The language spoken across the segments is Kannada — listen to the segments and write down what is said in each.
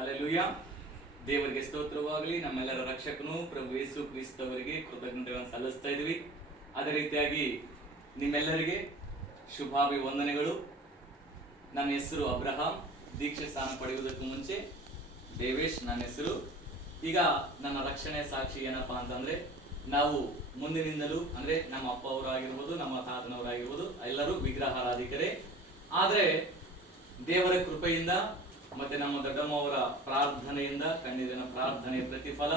ಹಲ್ಲೆಲೂಯಾ. ದೇವರಿಗೆ ಸ್ತೋತ್ರವಾಗಲಿ. ನಮ್ಮೆಲ್ಲರ ರಕ್ಷಕನು ಪ್ರಭು ಯೇಸು ಕ್ರಿಸ್ತವರಿಗೆ ಕೃತಜ್ಞತೆಗಳನ್ನು ಸಲ್ಲಿಸ್ತಾ ಇದ್ವಿ. ಅದೇ ರೀತಿಯಾಗಿ ನಿಮ್ಮೆಲ್ಲರಿಗೆ ಶುಭಾಭಿವಂದನೆಗಳು. ನನ್ನ ಹೆಸರು ಅಬ್ರಹಾಂ. ದೀಕ್ಷೆ ಸ್ಥಾನ ಪಡೆಯುವುದಕ್ಕೂ ಮುಂಚೆ ದೇವೇಶ್ ನನ್ನ ಹೆಸರು. ಈಗ ನನ್ನ ರಕ್ಷಣೆ ಸಾಕ್ಷಿ ಏನಪ್ಪಾ ಅಂತಂದ್ರೆ, ನಾವು ಮುಂದಿನಿಂದಲೂ ಅಂದ್ರೆ ನಮ್ಮ ಅಪ್ಪ ಅವರಾಗಿರ್ಬೋದು, ನಮ್ಮ ತಾತನವರಾಗಿರ್ಬೋದು, ಎಲ್ಲರೂ ವಿಗ್ರಹಾರಾಧಿಕರೇ. ಆದರೆ ದೇವರ ಕೃಪೆಯಿಂದ ಮತ್ತೆ ನಮ್ಮ ದೊಡ್ಡಮ್ಮ ಅವರ ಪ್ರಾರ್ಥನೆಯಿಂದ ಕಣ್ಣೀರಿನ ಪ್ರಾರ್ಥನೆಯ ಪ್ರತಿಫಲ,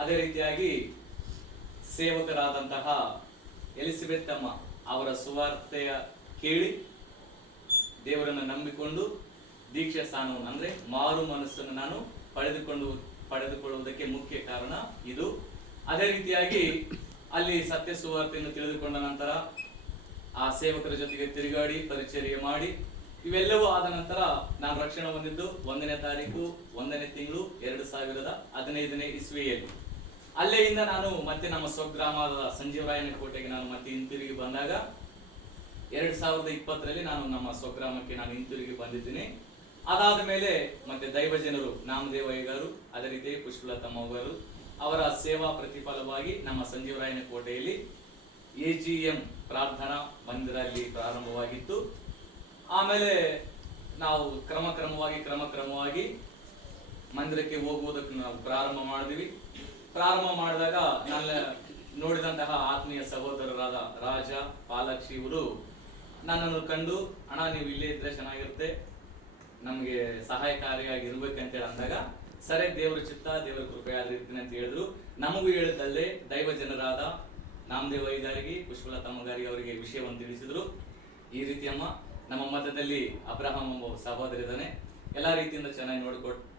ಅದೇ ರೀತಿಯಾಗಿ ಸೇವಕರಾದಂತಹ ಎಲಿಸಬೆತ್ ಅಮ್ಮ ಅವರ ಸುವಾರ್ತೆಯ ಕೇಳಿ ದೇವರನ್ನು ನಂಬಿಕೊಂಡು ದೀಕ್ಷಾ ಸ್ಥಾನವನ್ನು ಅಂದ್ರೆ ಮಾರು ಮನಸ್ಸನ್ನು ನಾನು ಪಡೆದುಕೊಳ್ಳುವುದಕ್ಕೆ ಮುಖ್ಯ ಕಾರಣ ಇದು. ಅದೇ ರೀತಿಯಾಗಿ ಅಲ್ಲಿ ಸತ್ಯ ಸುವಾರ್ತೆಯನ್ನು ತಿಳಿದುಕೊಂಡ ನಂತರ ಆ ಸೇವಕರ ಜೊತೆಗೆ ತಿರುಗಾಡಿ ಪರಿಚರ್ಯ ಮಾಡಿ ಇವೆಲ್ಲವೂ ಆದ ನಂತರ ನಾನು ರಕ್ಷಣೆ ಹೊಂದಿದ್ದು 1ನೇ ತಾರೀಕು 1ನೇ ತಿಂಗಳು 2015ನೇ ಇಸ್ವಿಯಲ್ಲಿ. ಅಲ್ಲೆಯಿಂದ ನಾನು ಮತ್ತೆ ನಮ್ಮ ಸ್ವಗ್ರಾಮದ ಸಂಜೀವರಾಯನ ಕೋಟೆಗೆ ನಾನು ಮತ್ತೆ ಹಿಂತಿರುಗಿ ಬಂದಾಗ 2020ರಲ್ಲಿ ನಾನು ನಮ್ಮ ಸ್ವಗ್ರಾಮಕ್ಕೆ ನಾನು ಹಿಂತಿರುಗಿ ಬಂದಿದ್ದೀನಿ. ಅದಾದ ಮೇಲೆ ಮತ್ತೆ ದೈವ ಜನರು ನಾಮದೇವಯ್ಯ ಗಾರು, ಅದೇ ರೀತಿ ಪುಷ್ಪಲತಮ್ಮ ಗಾರು ಅವರ ಸೇವಾ ಪ್ರತಿಫಲವಾಗಿ ನಮ್ಮ ಸಂಜೀವರಾಯನ ಕೋಟೆಯಲ್ಲಿ AGM ಪ್ರಾರ್ಥನಾ ಮಂದಿರ ಅಲ್ಲಿ ಪ್ರಾರಂಭವಾಗಿತ್ತು. ಆಮೇಲೆ ನಾವು ಕ್ರಮಕ್ರಮವಾಗಿ ಮಂದಿರಕ್ಕೆ ಹೋಗುವುದಕ್ಕೆ ನಾವು ಪ್ರಾರಂಭ ಮಾಡಿದ್ವಿ. ಪ್ರಾರಂಭ ಮಾಡಿದಾಗ ನನ್ನ ನೋಡಿದಂತಹ ಆತ್ಮೀಯ ಸಹೋದರರಾದ ರಾಜ ಪಾಲಾಕ್ಷಿ ಇವರು ನನ್ನನ್ನು ಕಂಡು, ಅಣ್ಣ ನೀವು ಇಲ್ಲೇ ಇದ್ರೆ ಚೆನ್ನಾಗಿರುತ್ತೆ, ನಮ್ಗೆ ಸಹಾಯಕಾರಿಯಾಗಿ ಇರ್ಬೇಕಂತೇಳಿ ಅಂದಾಗ, ಸರಿ ದೇವರ ಚಿತ್ತ ದೇವರ ಕೃಪೆ ಆದ್ರೆ ಇರ್ತೀನಿ ಅಂತ ಹೇಳಿದ್ರು. ನಮಗೂ ಹೇಳಿದ್ದಲ್ಲೇ ದೈವ ಜನರಾದ ನಾಮದೇವಯ್ಯ ಗಾರಿಗೆ, ಪುಷ್ಪಲತಮ್ಮ ಗಾರಿಗೆ ಅವರಿಗೆ ವಿಷಯವನ್ನು ತಿಳಿಸಿದ್ರು. ಈ ರೀತಿ ಅಮ್ಮ ನಮ್ಮ ಮಧ್ಯದಲ್ಲಿ ಅಬ್ರಹಾಂ ಎಂಬ ಸಹೋದರ ಇದ್ದಾನೆ, ಎಲ್ಲಾ ರೀತಿಯಿಂದ ಚೆನ್ನಾಗಿ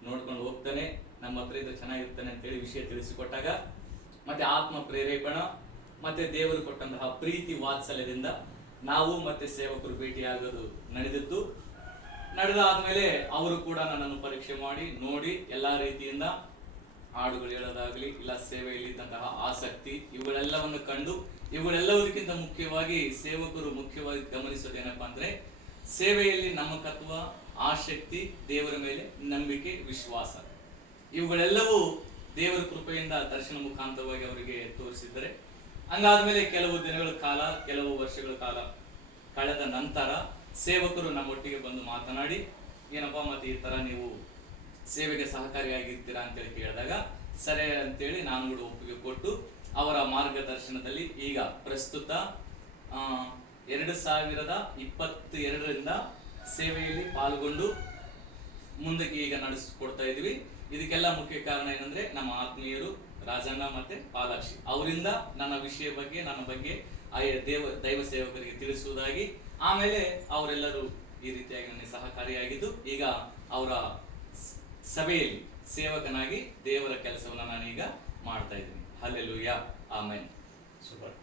ನೋಡ್ಕೊಂಡು ಹೋಗ್ತಾನೆ, ನಮ್ಮ ಹತ್ರ ಇದ್ರೆ ಚೆನ್ನಾಗಿರ್ತಾನೆ ಅಂತೇಳಿ ವಿಷಯ ತಿಳಿಸಿಕೊಟ್ಟಾಗ, ಮತ್ತೆ ಆತ್ಮ ಪ್ರೇರೇಪಣ ಮತ್ತೆ ದೇವರು ಕೊಟ್ಟಂತಹ ಪ್ರೀತಿ ವಾತ್ಸಲ್ಯದಿಂದ ನಾವು ಮತ್ತೆ ಸೇವಕರು ಭೇಟಿಯಾಗೋದು ನಡೆದಿತ್ತು. ನಡೆದಾದ್ಮೇಲೆ ಅವರು ಕೂಡ ನನ್ನನ್ನು ಪರೀಕ್ಷೆ ಮಾಡಿ ನೋಡಿ ಎಲ್ಲಾ ರೀತಿಯಿಂದ ಹಾಡುಗಳು ಹೇಳೋದಾಗ್ಲಿ, ಇಲ್ಲ ಸೇವೆಯಲ್ಲಿ ಇದ್ದಂತಹ ಆಸಕ್ತಿ, ಇವುಗಳೆಲ್ಲವನ್ನು ಕಂಡು ಇವುಗಳೆಲ್ಲದಕ್ಕಿಂತ ಮುಖ್ಯವಾಗಿ ಸೇವಕರು ಮುಖ್ಯವಾಗಿ ಗಮನಿಸೋದೇನಪ್ಪಾ ಅಂದ್ರೆ, ಸೇವೆಯಲ್ಲಿ ನಮ್ಮಕತ್ವ, ಆಸಕ್ತಿ, ದೇವರ ಮೇಲೆ ನಂಬಿಕೆ, ವಿಶ್ವಾಸ, ಇವುಗಳೆಲ್ಲವೂ ದೇವರ ಕೃಪೆಯಿಂದ ದರ್ಶನ ಮುಖಾಂತರವಾಗಿ ಅವರಿಗೆ ತೋರಿಸಿದ್ದಾರೆ. ಹಂಗಾದ್ಮೇಲೆ ಕೆಲವು ದಿನಗಳ ಕಾಲ, ಕೆಲವು ವರ್ಷಗಳ ಕಾಲ ಕಳೆದ ನಂತರ ಸೇವಕರು ನಮ್ಮೊಟ್ಟಿಗೆ ಬಂದು ಮಾತನಾಡಿ, ಏನಪ್ಪಾ ಮತ್ತೆ ಈ ತರ ನೀವು ಸೇವೆಗೆ ಸಹಕಾರಿಯಾಗಿರ್ತೀರಾ ಅಂತೇಳಿ ಕೇಳಿದಾಗ, ಸರಿ ಅಂತೇಳಿ ನಾನು ಕೂಡ ಒಪ್ಪಿಗೆ ಕೊಟ್ಟು ಅವರ ಮಾರ್ಗದರ್ಶನದಲ್ಲಿ ಈಗ ಪ್ರಸ್ತುತ 2022ರಿಂದ ಸೇವೆಯಲ್ಲಿ ಪಾಲ್ಗೊಂಡು ಮುಂದಕ್ಕೆ ಈಗ ನಡೆಸಿಕೊಡ್ತಾ ಇದ್ವಿ. ಇದಕ್ಕೆಲ್ಲ ಮುಖ್ಯ ಕಾರಣ ಏನಂದ್ರೆ, ನಮ್ಮ ಆತ್ಮೀಯರು ರಾಜಣ್ಣ ಮತ್ತೆ ಪಾಲಾಕ್ಷಿ ಅವರಿಂದ ನನ್ನ ವಿಷಯ ಬಗ್ಗೆ, ನನ್ನ ಬಗ್ಗೆ ದೈವ ಸೇವಕರಿಗೆ ತಿಳಿಸುವುದಾಗಿ, ಆಮೇಲೆ ಅವರೆಲ್ಲರೂ ಈ ರೀತಿಯಾಗಿ ನನಗೆ ಸಹಕಾರಿಯಾಗಿದ್ದು, ಈಗ ಅವರ ಸಭೆಯಲ್ಲಿ ಸೇವಕನಾಗಿ ದೇವರ ಕೆಲಸವನ್ನು ನಾನೀಗ ಮಾಡ್ತಾ ಇದ್ದೀನಿ. Hallelujah, amen. ಸೂಪರ್.